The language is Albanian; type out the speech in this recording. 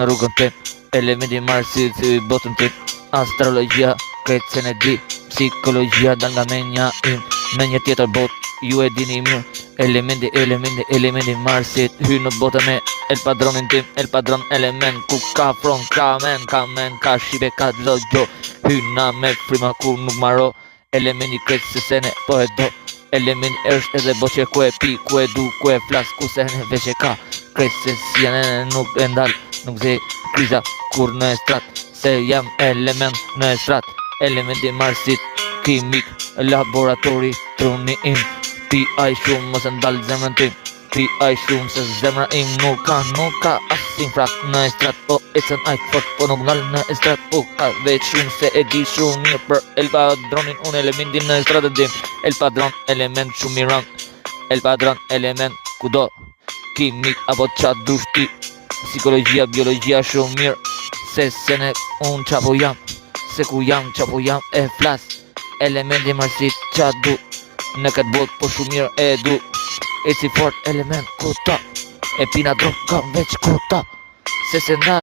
në rrugën tim. Elementi marrë si botën tim. Astrologjia, këtë se ne di. Psikologjia dal nga menja im. Në një tjetër bot, ju e dini mirë. Elementi Marsit hy në botën e El Padronin tim, El Padron element. Ku ka from, ka men, ka shibe, ka logjo. Hy na me frima ku nuk maro. Elementi kretë se sene po e do. Elementi është edhe boqe ku e pi, ku e du, ku e flas, ku se ne veqe ka. Kretë se si janë nuk e ndal, nuk ze kriza kur në estrat. Se jam element në estrat. Elementi Marsit, kimik, laboratori, truni im. Pi aj shumë mos e ndalë zemrën tim. Pi aj shumë se zemra im nuk ka asin frak në estrat. Po ecën aj fort po nuk ndalë në estrat. Po ka veç shumë se e di shumë mirë për El Padronin. Unë elementin në estratën tim. El Padron element shumë miran. El Padron element kudo. Kimik apo qa dush ti. Psikologjia, biologjia shumë mirë. Se ne unë qapo jam. Se ku jam, qapo jam e flas. Elementi Marsit qa du. Në këtë botë po shumë mirë e du. E si fort element kuta. E pina drog ka veç kuta. Se nda